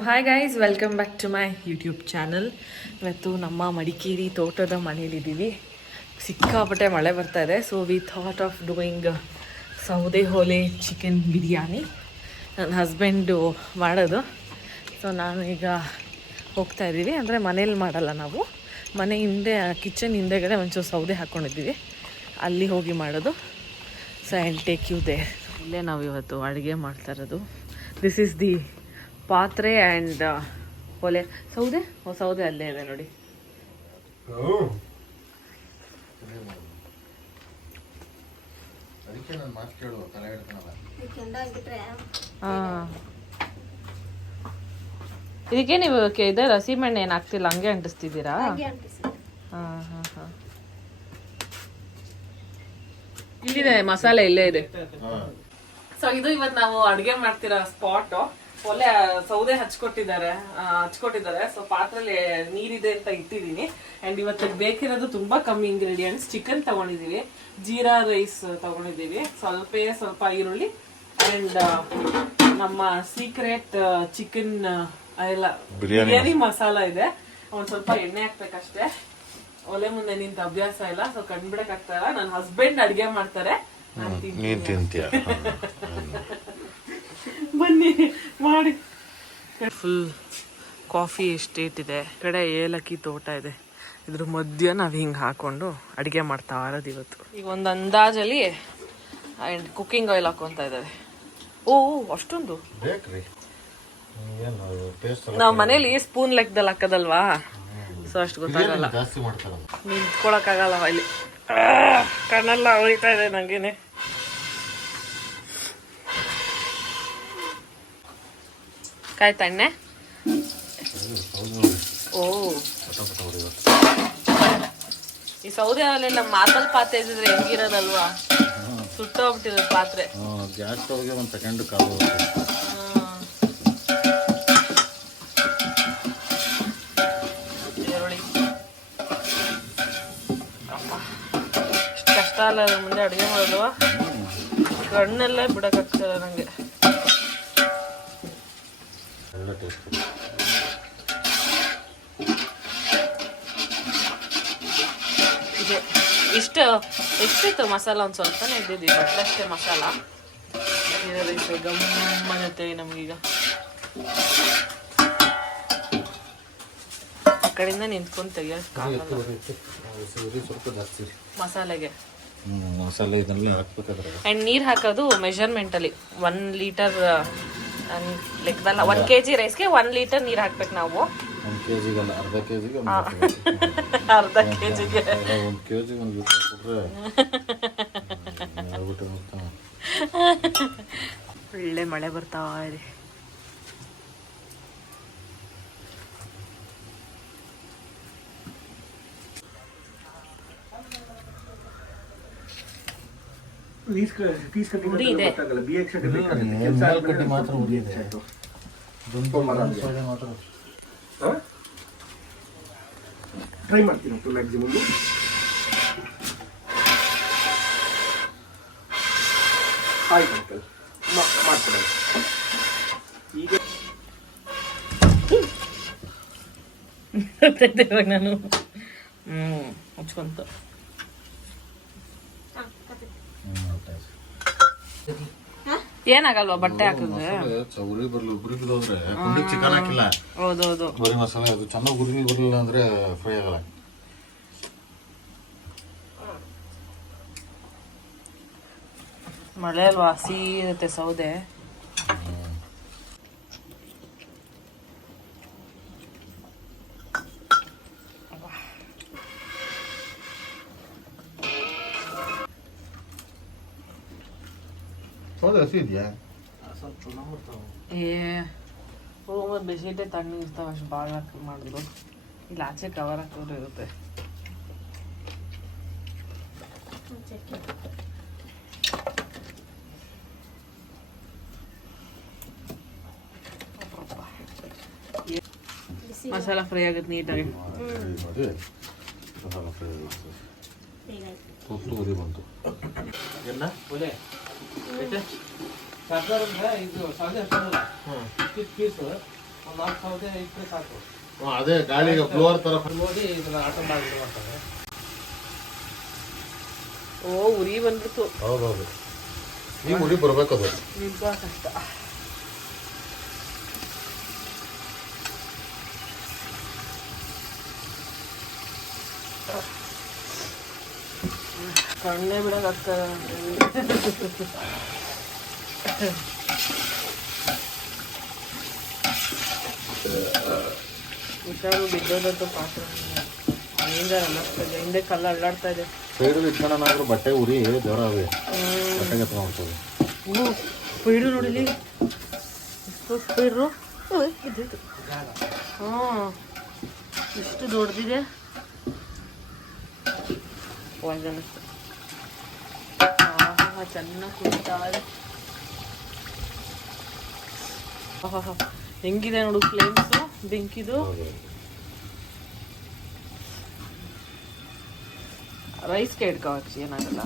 Hi guys, welcome back to my YouTube channel. ಇವತ್ತು ನಮ್ಮ ಮಡಿಕೇರಿ ತೋಟದ ಮನೇಲಿದ್ದೀವಿ. ಸಿಕ್ಕಾಪಟ್ಟೆ ಮಳೆ ಬರ್ತಾ ಇದೆ. So we thought of doing ಸೌದೆ ಹೋಲೆ ಚಿಕನ್ ಬಿರಿಯಾನಿ. ನನ್ನ ಹಸ್ಬೆಂಡು ಮಾಡೋದು. ಸೊ ನಾನು ಈಗ ಹೋಗ್ತಾ ಇದ್ದೀವಿ. ಅಂದರೆ ಮನೇಲಿ ಮಾಡಲ್ಲ ನಾವು, ಮನೆ ಹಿಂದೆ ಕಿಚನ್ ಹಿಂದೆಗಡೆ ಒಂಚೂರು ಸೌದೆ ಹಾಕ್ಕೊಂಡಿದ್ದೀವಿ, ಅಲ್ಲಿ ಹೋಗಿ ಮಾಡೋದು. So I will take you there. ಇಲ್ಲೇ ನಾವು ಇವತ್ತು ಅಡುಗೆ ಮಾಡ್ತಾ ಇರೋದು. ದಿಸ್ ಈಸ್ ದಿ ಪಾತ್ರೆ ಆ್ಯಂಡ್ ಒಲೆ. ಸೌದೆ ಅಲ್ಲೇ ಇದೆ ನೋಡಿ. ಇದಕ್ಕೆ ನೀವು ಇದು ಹಸಿಮೆಣ್ಣೆ ಏನು ಹಾಕ್ತಿಲ್ಲ, ಹಂಗೆ ಅಂಟಿಸ್ತಿದ್ದೀರಾ? ಹಾಂ ಹಾಂ ಹಾಂ. ಇಲ್ಲಿದೆ ಮಸಾಲೆ, ಇಲ್ಲೇ ಇದೆ. ಸೊ ಇದು ಇವತ್ತು ನಾವು ಅಡುಗೆ ಮಾಡ್ತಿರೋ ಸ್ಪಾಟು. ಒಲೆ ಸೌದೆ ಹಚ್ಕೊಟ್ಟಿದ್ದಾರೆ. ಸೊ ಪಾತ್ರೆಲಿ ನೀರಿದೆ ಅಂತ ಇಟ್ಟಿದ್ದೀನಿ. ಅಂಡ್ ಇವತ್ತು ಬೇಕಿರೋದು ತುಂಬಾ ಕಮ್ಮಿ ಇಂಗ್ರೀಡಿಯೆಂಟ್ಸ್. ಚಿಕನ್ ತಗೊಂಡಿದೀವಿ, ಜೀರಾ ರೈಸ್ ತಗೊಂಡಿದೀವಿ, ಸ್ವಲ್ಪ ಈರುಳ್ಳಿ ಅಂಡ್ ನಮ್ಮ ಸೀಕ್ರೆಟ್ ಚಿಕನ್ ಎಲ್ಲ ಬಿರಿಯಾನಿ ಮಸಾಲ ಇದೆ. ಒಂದ್ ಸ್ವಲ್ಪ ಎಣ್ಣೆ ಹಾಕ್ಬೇಕಷ್ಟೇ. ಒಲೆ ಮುಂದೆ ನಿಂತ ಅಭ್ಯಾಸ ಇಲ್ಲ, ಸೊ ಕಂಡ್ಬಿಡಕ್ ಆಗ್ತಾ ಇಲ್ಲ. ನನ್ನ ಹಸ್ಬೆಂಡ್ ಅಡ್ಗೆ ಮಾಡ್ತಾರೆ, ಬನ್ನಿ ಮಾಡಿ. ಫುಲ್ ಕಾಫಿ ಎಸ್ಟೇಟ್ ಇದೆ, ಕಡೆ ಏಲಕ್ಕಿ ತೋಟ ಇದೆ. ಇದ್ರ ಮಧ್ಯ ನಾವು ಹಿಂಗೆ ಹಾಕೊಂಡು ಅಡುಗೆ ಮಾಡ್ತಾ ಇರೋದು ಇವತ್ತು. ಈಗ ಒಂದು ಅಂದಾಜಲ್ಲಿ ಆ್ಯಂಡ್ ಕುಕ್ಕಿಂಗ್ ಆಯಿಲ್ ಹಾಕೊತಾ ಇದ್ದಾರೆ. ಓ ಅಷ್ಟೊಂದು ನಾವು ಮನೇಲಿ ಸ್ಪೂನ್ ಲೆಕ್ಕದಲ್ಲಿ ಹಾಕೋದಲ್ವಾ, ಸೊ ಅಷ್ಟು ಗೊತ್ತಾಗಲ್ಲ. ನಿಂತ್ಕೊಳಕ್ಕಾಗಲ್ಲ ಇಲ್ಲಿ, ಕಣ್ಣೆಲ್ಲ ಹೊಳಿತಾ ಇದೆ ನಂಗೇನೆ. ಕಾಯಿ ತಣ್ಣೆ. ಓ ಈ ಸೌದೆ ಒಲೆಲ್ಲ ಮಾತಲ್ ಪಾತ್ರೆ ಇದ್ರೆ ಹೆಂಗಿರೋದಲ್ವಾ, ಸುಟ್ಟೋಗ್ಬಿಟ್ಟಿರೋದು ಪಾತ್ರೆ. ಈರುಳ್ಳಿ ಇಷ್ಟು ಕಷ್ಟ ಅಲ್ಲ ಅದ್ರ ಮುಂದೆ ಅಡುಗೆ ಮಾಡೋದು. ಕಣ್ಣೆಲ್ಲ ಬಿಡಕ್ಕಾಗ್ತದೆ ನಂಗೆ. ಎಷ್ಟಿತ್ತು ಮಸಾಲ? ಒಂದು ಸ್ವಲ್ಪನೇ ಇದ್ದಿದ್ವಿ, ಬಟ್ಲಷ್ಟೇ ಮಸಾಲ. ಗಮ್ಮನತ್ತೆ ನಮಗೀಗ. ಆ ಕಡೆಯಿಂದ ನಿಂತ್ಕೊಂಡು ತೆಗಿಯೋಕ್ಕಾಗಲ್ಲ ಮಸಾಲೆಗೆ. ಆ್ಯಂಡ್ ನೀರು ಹಾಕೋದು ಮೆಷರ್ಮೆಂಟಲ್ಲಿ 1 ಲೀಟರ್ ಲೆಕ್ಕದಲ್ಲ. 1 kg ರೈಸ್ಗೆ 1 ಲೀಟರ್ ನೀರು ಹಾಕ್ಬೇಕು ನಾವು. ಅರ್ಧ ಕೆಜಿಗೆ ಒಳ್ಳೆ ಮಳೆ ಬರ್ತಾ ಇದೆ. ಟ್ರೈ ಮಾಡ್ತೀನಿ ಮ್ಯಾಕ್ಸಿಮಮ್. ಆಯ್ತು ಅಂಕಲ್, ಮಾಡ್ಕೊಡೋಣ ಈಗ. ನಾನು ಹಚ್ಕೊಂತ ಏನಾಗಲ್ವಾ ಬಟ್ಟೆ ಹಾಕಿದ್ರೆ? ಚಿಕನ್ ಹಾಕಿಲ್ಲ, ಹೌದೌದು, ಬರೀ ಮಸಾಲೆ. ಅದು ಚೆನ್ನಾಗಿ ಉರಿ ಬರಲಿಲ್ಲ ಅಂದ್ರೆ ಫ್ರೈ ಆಗಲ್ಲ. ಮಳೆ ಅಲ್ವಾ, ಹಸಿ ಇರುತ್ತೆ ಸೌದೆ. ಸೌದೆ ಹಸಿ ಇದೆಯಾ? ರೂಮಲ್ಲಿ ಬೆಡ್ಶೀಟೇ ತಣ್ಣಗೆ ಇರ್ತಾವೆ, ಅಷ್ಟು ಭಾಳ ಮಾಡಿದ್ರು. ಇಲ್ಲಿ ಆಚೆ ಕವರ್ ಹಾಕೋರು ಇರುತ್ತೆ. ಮಸಾಲ ಫ್ರೈ ಆಗುತ್ತೆ ನೀಟಾಗಿ. ಬಂತು ಎಲ್ಲ ಸರ್ದಾರ ಇದು ಸಾಧ್ಯ ಪೀಸು ಅದೇ ಗಾಳಿಗೆ ಬ್ಲೋವರ್ ತರ ಓ ಉರಿ ಬಂದ್ಬಿಡ್ತು. ಹೌದೌದು, ನೀವು ಉರಿ ಬರ್ಬೇಕದು. ನಿಜ ಕಷ್ಟ. ಕಣ್ಣೇ ಬಿಡೋಕ್ಕಾಗ್ತದೆ. ಹುಷಾರು ಬಿದ್ದೋದಂತೂ ಪಾತ್ರ ಹಿಂದೆ ಕಲ್ಲು ಅಳ್ಳಾಡ್ತಾ ಇದೆ. ಸೈಡಲ್ಲಿ ಇಟ್ಕೊಂಡಾದ್ರೂ ಬಟ್ಟೆ ಉರಿ ಜ್ವರ ಅವೆ ಬಟ್ಟೆಗೆ ತಗೊಂಡ್ತದೆ. ಸ್ಪೀಡು ನೋಡಿಲಿ ಎಷ್ಟು ಸ್ಪೀಡ್ರು ಇದ್ದಿದ್ದು. ಎಷ್ಟು ದೊಡ್ಡದಿದೆ. ಚೆನ್ನಾಗಿ ಕುಡಿತಾ ಇದೆ. ಹೆಂಗಿದೆ ನೋಡು ಫ್ಲೇಮ್ಸು ಬೆಂಕಿದು. ರೈಸ್ಗೆ ಇಟ್ಕೋಬೇಕು, ಏನಾಗಲ್ಲ.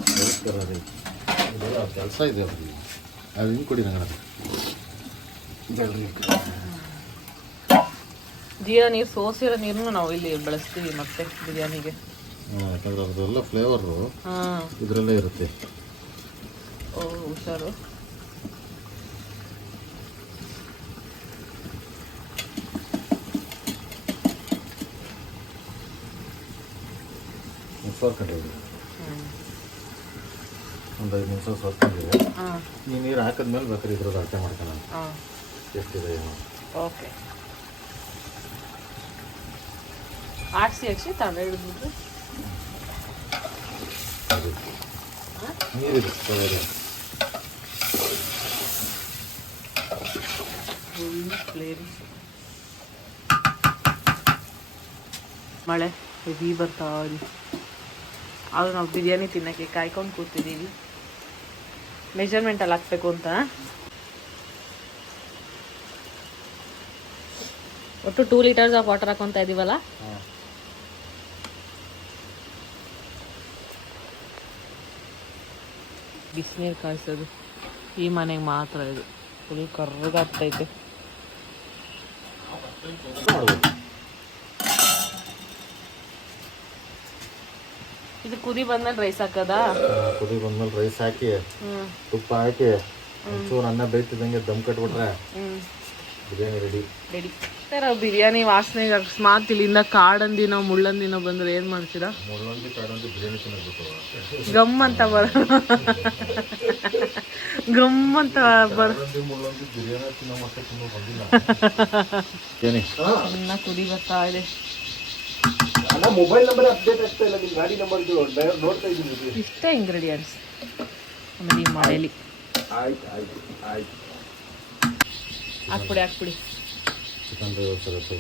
ಕೆಲಸ ಇದೆ ಅವ್ರಿಗೆ. ಅದು ಹಿಂಗೆ ಕೊಡಿ ನಂಗೆ ಜೀರಾ ನೀರು, ಸೋಸಿರೋ ನೀರನ್ನು ನಾವು ಇಲ್ಲಿ ಬಳಸ್ತೀವಿ ಮತ್ತೆ ಬಿರಿಯಾನಿಗೆ. ಯಾಕಂದ್ರೆ ಅದೆಲ್ಲ ಫ್ಲೇವರು ಇದರಲ್ಲೇ ಇರುತ್ತೆ. ಓ ಹುಷಾರು. ಸೋರ್ಕೊಂಡಿದ್ದೀವಿ ಒಂದು 5 ನಿಮಿಷ ಸೋರ್ಕೊಂಡಿದ್ದೀವಿ. ಈ ನೀರು ಹಾಕಿದ್ಮೇಲೆ ಬೇಕಾದ್ರೆ ಇದ್ರದ್ದು ಅಳತೆ ಮಾಡ್ಕೊಳ್ಳೋಣ ಎಷ್ಟಿದೆ ಏನು. ಓಕೆ, ಆಡಿಸಿ ತಡೆ ಹಿಡಿದ್ಬಿಟ್ರೆ ನೀರಿದೆ ಮಳೆ ಹೆವಿ ಬರ್ತಾ ಇದೆ. ಆದರೂ ನಾವು ಬಿರಿಯಾನಿ ತಿನ್ನೋಕ್ಕೆ ಕಾಯ್ಕೊಂಡು ಕೂತಿದ್ದೀವಿ. ಮೆಜರ್ಮೆಂಟಲ್ಲಿ ಹಾಕ್ಬೇಕು ಅಂತ. ಒಟ್ಟು 2 ಲೀಟರ್ಸ್ ಆಫ್ ವಾಟರ್ ಹಾಕೊತಾ ಇದೀವಲ್ಲ. ಬಿಸಿನೀರು ಕಾಯಿಸೋದು ಈ ಮನೆಗೆ ಮಾತ್ರ ಇದು. ಫುಲ್ ಕರ್ರಗಾಗ್ತೈತೆ. ಇದು ಕುದಿ ಬಂದ್ಮೇಲೆ ರೈಸ್ ಹಾಕದಾ? ಕುದಿ ಬಂದ್ಮೇಲೆ ರೈಸ್ ಹಾಕಿ ತುಪ್ಪ ಹಾಕಿ ಒಂಚೂರು ಅನ್ನ ಬೇಯ್ತಿದ್ದಂಗೆ ದಮ್ ಕಟ್ಬಿಟ್ರೆ ಬಿರಿಯಾನಿ ರೆಡಿ. ನಾವು ಬಿರಿಯಾನಿ ವಾಸನೆಗೆ ಅಕಸ್ಮಾತ್ ಇಲ್ಲಿಂದ ಕಾಡಂದಿನೋ ಮುಳ್ಳಂದಿನೋ ಬಂದ್ರೆ ಏನ್ ಮಾಡ್ತೀರಾ? ಮುಳ್ಳಂದಿ ಕಾಡಂದಿ ಬಿರಿಯಾನಿ ತಿನ್ನಬೇಕು. ಗಮ್ ಅಂತ ಗಮ್ ಅಂತ ಮುಳ್ಳಂದಿ ಬಿರಿಯಾನಿ ತಿನ್ನೋ ಮತ್ತೆ ತಿನ್ನೋ ಬಂದಿಲ್ಲ. ಇನ್ನ ಕುದಿ ಬರ್ತಾ ಇದೆ. ಮೊಬೈಲ್ ನಂಬರ್ ಅಪ್ಡೇಟ್ ಆಗ್ತಾ ಇಲ್ಲ, ನಿಮ್ಮ ಗಾಡಿ ನಂಬರ್ ನೋಡ್ತಾ ಇದ್ದೀನಿ. ಇಷ್ಟೇ ಇಂಗ್ರೀಡಿಯೆಂಟ್ಸ್ ಆಮೇಲೆ ಈ ಮಳೆಯಲ್ಲಿ. ಆಯ್ತು ಆಯ್ತು ಆಯ್ತು, ಹಾಕ್ಬಿಡಿ. ಚಿಕನ್ ಡ್ರೈ ಸಿಗುತ್ತೆ.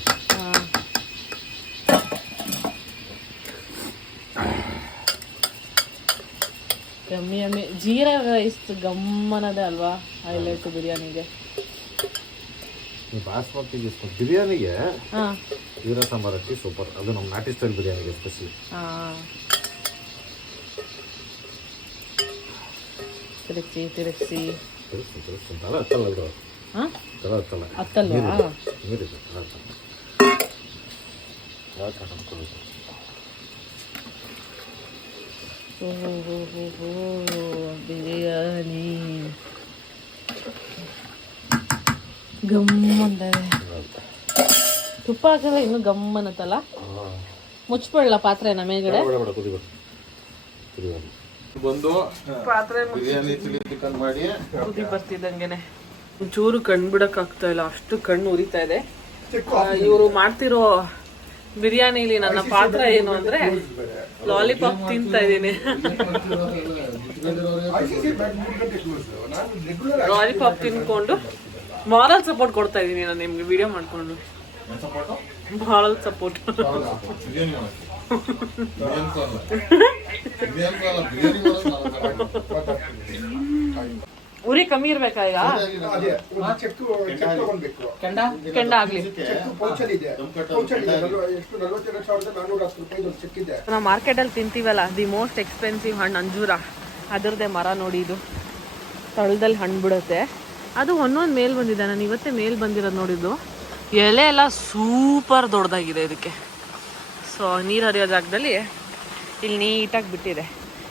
ಯಮ್ಮಿ ಜೀರಾ ರೈಸ್ ಗಮ್ಮನದೆ ಅಲ್ವಾ ಹೈಲೈಟ್ ಬಿರಿಯಾನಿಗೆ. ಬಾಸ್ಮತಿ ಬಿರಿಯಾನಿಗೆ ಜೀರಾ ಸಾಂಬಾರು ಅಕ್ಕಿ ಸೂಪರ್. ಅದು ನಮ್ಮ ನಾಟಿ ಸ್ಟೈಲ್ ಬಿರಿಯಾನಿಗೆ ಸ್ಪೆಷಲ್. ತಿರುಗಿಸಿ ಹತ್ತಲ್ವಾ? ಬಿರಿಯಾನಿ ಗಮ್ಮಂದರೆ ತುಪ್ಪ ಹಾಕಿದ್ರೆ ಇನ್ನೂ ಗಮ್ಮನತ್ತಲ್ಲ. ಮುಚ್ಚಿಬಿಡಲ್ಲ ಪಾತ್ರೆನ ಮೇಲ್ಗಡೆ ಬಂದು ಪಾತ್ರೆ ಬಿರಿಯಾನಿ ಚಿಲ್ಲಿ ಚಿಕನ್ ಮಾಡಿ ಕುದಿ ಬರ್ತಿದ್ದಂಗೆನೆ ಒಂಚೂರು ಕಣ್ಣು ಬಿಡಕ್ ಆಗ್ತಾ ಇಲ್ಲ, ಅಷ್ಟು ಕಣ್ಣು ಉರಿತಾ ಇದೆ. ಇವರು ಮಾಡ್ತಿರೋ ಬಿರಿಯಾನಿಲಿ ನನ್ನ ಪಾತ್ರ ಏನು ಅಂದ್ರೆ ಲಾಲಿಪಾಪ್ ತಿಂತಾ ಇದ್ದೀನಿ. ಲಾಲಿಪಾಪ್ ತಿನ್ಕೊಂಡು ಮಾರಲ್ ಸಪೋರ್ಟ್ ಕೊಡ್ತಾ ಇದ್ದೀನಿ ನಾನು ನಿಮ್ಗೆ ವಿಡಿಯೋ ಮಾಡ್ಕೊಂಡು. Moral support. ಉರಿ ಕಮ್ಮಿ ಇರ್ಬೇಕಾ ಈಗ? ಕೆಂಡ ಆಗ್ಲಿ. ನಾವು ಮಾರ್ಕೆಟಲ್ಲಿ ತಿಂತೀವಲ್ಲ ದಿ ಮೋಸ್ಟ್ ಎಕ್ಸ್ಪೆನ್ಸಿವ್ ಹಣ್ಣು ಅಂಜೂರ, ಅದರದ್ದೇ ಮರ ನೋಡಿ. ಇದು ತಳದಲ್ಲಿ ಹಣ್ಣು ಬಿಡುತ್ತೆ. ಅದು ಒಂದೊಂದು ಮೇಲ್ ಬಂದಿದೆ. ನಾನು ಇವತ್ತೇ ಮೇಲ್ ಬಂದಿರೋದು ನೋಡಿದ್ದು. ಎಲೆ ಎಲ್ಲ ಸೂಪರ್ ದೊಡ್ಡದಾಗಿದೆ ಇದಕ್ಕೆ. ಸೊ ನೀರು ಹರಿಯೋ ಜಾಗದಲ್ಲಿ ಇಲ್ಲಿ ನೀಟಾಗಿ ಬಿಟ್ಟಿದೆ.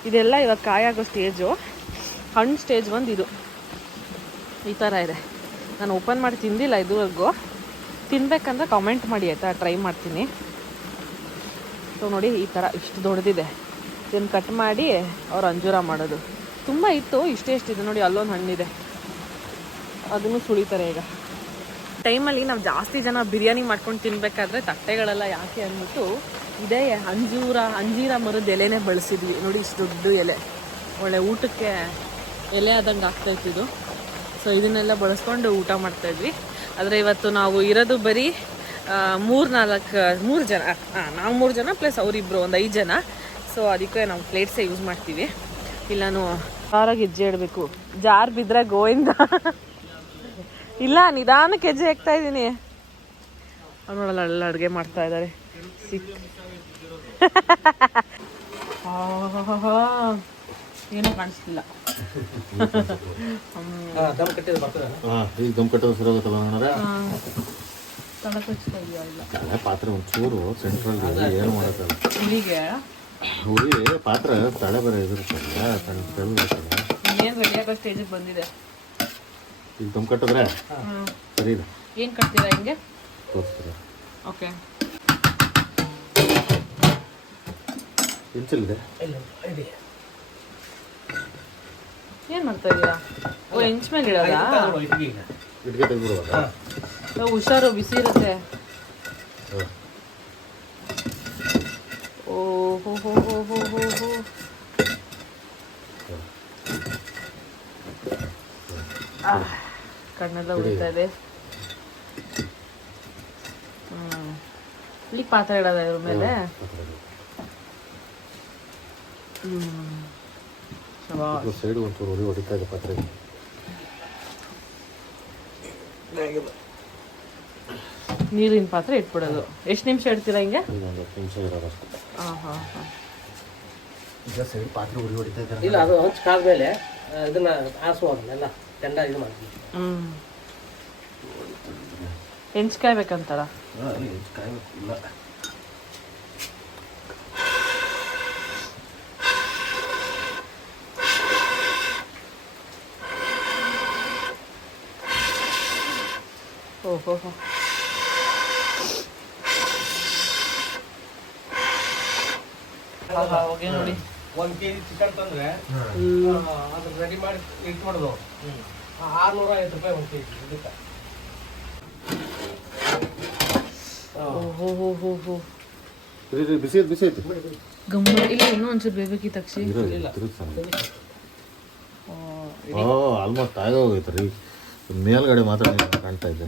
ಇದೆಲ್ಲ ಇವಾಗ ಕಾಯಾಗೋ ಸ್ಟೇಜು. ಹಣ್ಣು ಸ್ಟೇಜ್ ಒಂದು ಇದು ಈ ಥರ ಇದೆ. ನಾನು ಓಪನ್ ಮಾಡಿ ತಿಂದಿಲ್ಲ ಇದುವರೆಗೂ. ತಿನ್ಬೇಕಂದ್ರೆ ಕಾಮೆಂಟ್ ಮಾಡಿ ಆಯಿತಾ, ಟ್ರೈ ಮಾಡ್ತೀನಿ. ಸೊ ನೋಡಿ ಈ ಥರ ಇಷ್ಟು ದೊಡ್ಡದಿದೆ. ಇದನ್ನು ಕಟ್ ಮಾಡಿ ಅವ್ರು ಅಂಜೂರ ಮಾಡೋದು. ತುಂಬ ಇತ್ತು, ಇಷ್ಟೇ ಇದೆ ನೋಡಿ. ಅಲ್ಲೊಂದು ಹಣ್ಣಿದೆ, ಅದನ್ನು ಸುಳಿತಾರೆ ಈಗ. ಟೈಮಲ್ಲಿ ನಾವು ಜಾಸ್ತಿ ಜನ ಬಿರಿಯಾನಿ ಮಾಡ್ಕೊಂಡು ತಿನ್ಬೇಕಾದ್ರೆ ತಟ್ಟೆಗಳೆಲ್ಲ ಯಾಕೆ ಅಂದ್ಬಿಟ್ಟು ಇದೇ ಅಂಜೀರ ಮರದ ಎಲೆನೇ ಬಳಸಿದ್ವಿ ನೋಡಿ. ಇಷ್ಟು ದೊಡ್ಡ ಎಲೆ, ಒಳ್ಳೆ ಊಟಕ್ಕೆ ಎಲೆ ಆದಂಗೆ ಆಗ್ತಾಯಿತ್ತು ಇದು. ಸೊ ಇದನ್ನೆಲ್ಲ ಬಳಸ್ಕೊಂಡು ಊಟ ಮಾಡ್ತಾಯಿದ್ವಿ. ಆದರೆ ಇವತ್ತು ನಾವು ಇರೋದು ಬರೀ 3 ಜನ. ನಾವು 3 ಜನ ಪ್ಲಸ್ ಅವರಿಬ್ಬರು ಒಂದು 5 ಜನ. ಸೊ ಅದಕ್ಕೆ ನಾವು ಪ್ಲೇಟ್ಸೇ ಯೂಸ್ ಮಾಡ್ತೀವಿ. ಇಲ್ಲ ನಾನು ಜಾರಾಗಿ ಹೆಜ್ಜೆ ಇಡಬೇಕು, ಜಾರ್ ಬಿದ್ದರೆ ಗೋವಿಂದ. ಇಲ್ಲ ನಿಧಾನಕ್ಕೆ ಹೆಜ್ಜೆ ಹಾಕ್ತಾ ಇದ್ದೀನಿ. ನೋಡಲ್ಲ ಎಲ್ಲ ಅಡುಗೆ ಮಾಡ್ತಾ ಇದ್ದಾರೆ. ಏನೂ ಕಾಣಿಸ್ತಿಲ್ಲ. ಈಗ ದಮ್ ಕಟ್ಟೋದು ಸರಿ ಹೋಗುತ್ತಲ್ಲ ನೋಡ್ರೆ. ತಳ ಪಾತ್ರೆ ಒಂಚೂರು ಸೆಂಟ್ರಲ್ ಏನು ಮಾಡೋಕ್ಕಲ್ಲ. ಹುಳಿಗೆ ಹುಳಿ ಪಾತ್ರೆ ತಳೆ ಬೇರೆ ಇದಿರ್ತಲ್ಲ, ಏನು ರೆಡಿ ಆಗೋ ಸ್ಟೇಜಿಗೆ ಬಂದಿದೆ. ಈಗ ದಮ್ ಕಟ್ಟಿದ್ರೆ ಸರಿ ಇದೆ. ಏನು ಕಟ್ತೀರಾ ಹಿಂಗೆ ತೋರಿಸ್ತೀರ? ಓಕೆ. ಇಂಚಲ್ಲಿದೆ. ಏನು ಮಾಡ್ತಾ ಇದ್ದೀರಾ? ಓ, ಇಂಚ್ ಮೇಲೆ ಇಡೋದಾ? ಇಟ್ಗೆ ತೆಗೆದ್ಬಿಡುವಾಗ ಹುಷಾರು, ಬಿಸಿ ಇರುತ್ತೆ. ಓ ಹೋ ಹೋ ಹೋ ಹೋ ಹೋ ಹೋ. ಕಣ್ಣೆಲ್ಲ ಉಳಿತಾ ಇದೆ. ಇಲ್ಲಿ ಪಾತ್ರೆ ಇಡೋದ ಇದ್ರ ಮೇಲೆ. ಸೈಡ್ ಒಂಚೂರು ಉರಿ ಹೊಡಿತಾ ಇದೆ ಪಾತ್ರೆ. ನೀರಿನ ಪಾತ್ರೆ ಇಟ್ಬಿಡೋದು. ಎಷ್ಟು ನಿಮಿಷ ಇಡ್ತೀರಾ ಹಿಂಗೆ? 10 ನಿಮಿಷ ಇರೋದಷ್ಟು. ಈಗ ಸೈಡ್ ಪಾತ್ರೆ ಉರಿ ಹೊಡಿತಾ ಇದ್ದಾರೆ. ಇಲ್ಲ, ಅದು ಹಂಚ್ ಕಾದ್ಮೇಲೆ ಇದನ್ನ ಆರಿಸುವಾಗಲ್ಲ ಕೆಂಡ ಇದು ಮಾಡ್ತೀವಿ. ಹೆಂಚ್ಕಾಯ್ಬೇಕಂತಾರ? ಕಾಯ್ಬೇಕಿಲ್ಲ. ಓಹೋ ಹೋ. ಹೋಗಿ ನೋಡಿ. 1 kg ಚಿಕನ್ ತಂದ್ರೆ ಅದ್ರ ರೆಡಿ ಮಾಡಿ ಇಟ್ಬಿಡೋದು. 650 ರೂಪಾಯಿ 1 kg ಇದಕ್ಕೆ. ಓಹೋ ಬಿಸಿ ಐತಿ, ಬಿಸಿ ಐತಿ. ಗಮ್ಮ ಇಲ್ಲ, ಇನ್ನೂ ಒಂಚೂರು ಬೇಬೇಕಿ ತಕ್ಷಿ. ಆಲ್ಮೋಸ್ಟ್ ಆಗೋಗೈತೆ ರೀ. ಮೇಲ್ಗಡೆ ಮಾತ್ರ ಕಾಣ್ತಾ ಇದೆ.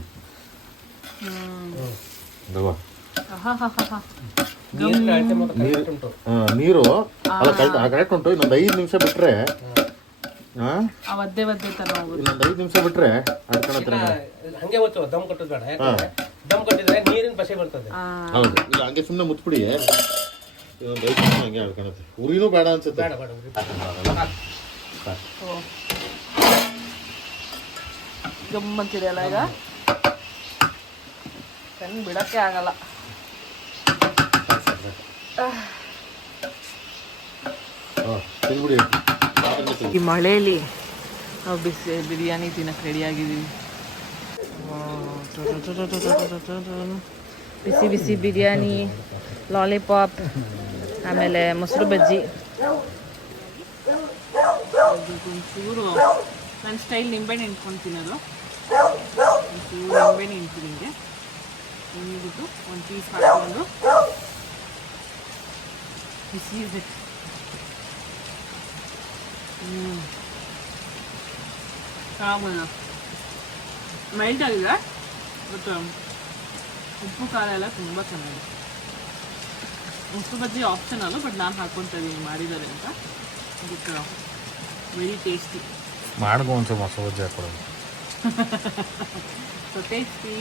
ನೀರು ಅಲ್ಲ ಕರೆಕ್ಟ್ ಉಂಟು. ಇನ್ನೊಂದು 5 ನಿಮಿಷ ಬಿಟ್ರೆ ಇನ್ನೊಂದು 5 ನಿಮಿಷ ಬಿಟ್ರೆ ಹಂಗೆ ಹೊತ್ತು ದಮ್ ಕಟ್ಟೋದು ಬೇಡ. ಯಾಕಂದ್ರೆ ದಮ್ ಕಟ್ಟಿದ್ರೆ ನೀರಿನ ಪಸೆ ಬರ್ತದೆ. ಹೌದು, ಇಲ್ಲ ಹಂಗೆ ಸುಮ್ಮನೆ ಮುಚ್ಬಿಡಿ. ಇನ್ನೊಂದು 5 ನಿಮಿಷ ಹಂಗೆ ಆಡ್ಕೊಳತ್ತೆ. ಉರಿನೂ ಬೇಡ ಅನ್ಸುತ್ತೆ. ಗಮ್ಮಂತಿದೆ ಅಲ್ಲ ಈಗ. ಕಣ್ಣು ಬಿಡಕ್ಕೆ ಆಗಲ್ಲ. ಈ ಮಳೆಯಲ್ಲಿ ನಾವು ಬಿರಿಯಾನಿ ತಿನ್ನಕ್ಕೆ ರೆಡಿಯಾಗಿದ್ದೀವಿ. ಬಿಸಿ ಬಿಸಿ ಬಿರಿಯಾನಿ, ಲಾಲಿಪಾಪ್, ಆಮೇಲೆ ಮೊಸರು ಬಜ್ಜಿ. ಒಂಚೂರು ನನ್ನ ಸ್ಟೈಲ್ ನಿಂಬೆಹಣ್ಣು ಹಿಂಡ್ಕೊಂಡು ತಿನ್ನೋದು. ಒಂಚೂರು ನಿಂಬೆಹಣ್ಣು ಹಿಂಡ್ತೀನಿ. ಹಿಂಡ್ಬಿಟ್ಟು ಒಂದು ಪೀಸ್ ಹಾಕ್ಕೊಂಡು ಬಿಸಿ ಇರಬೇಕು. ಮೈಲ್ಡ್ ಆಗಿದೆ, ಬಟ್ ಉಪ್ಪು ಖಾರ ಎಲ್ಲ ತುಂಬ ಚೆನ್ನಾಗಿದೆ. ಮೊಸರು ಬಜ್ಜಿ ಆಪ್ಷನಲ್ಲು, ಬಟ್ ನಾನು ಹಾಕ್ಕೊತಾ ಇದ್ದೀನಿ ಮಾಡಿದ್ದಾರೆ ಅಂತ. ಅದಕ್ಕೆ ವೆರಿ ಟೇಸ್ಟಿ. ಮಾಡ್ಕೊ ಒಂದ್ಸಲ ಮೊಸರು ಬಜ್ಜಿ ಹಾಕೊಡೋದು. So tasty.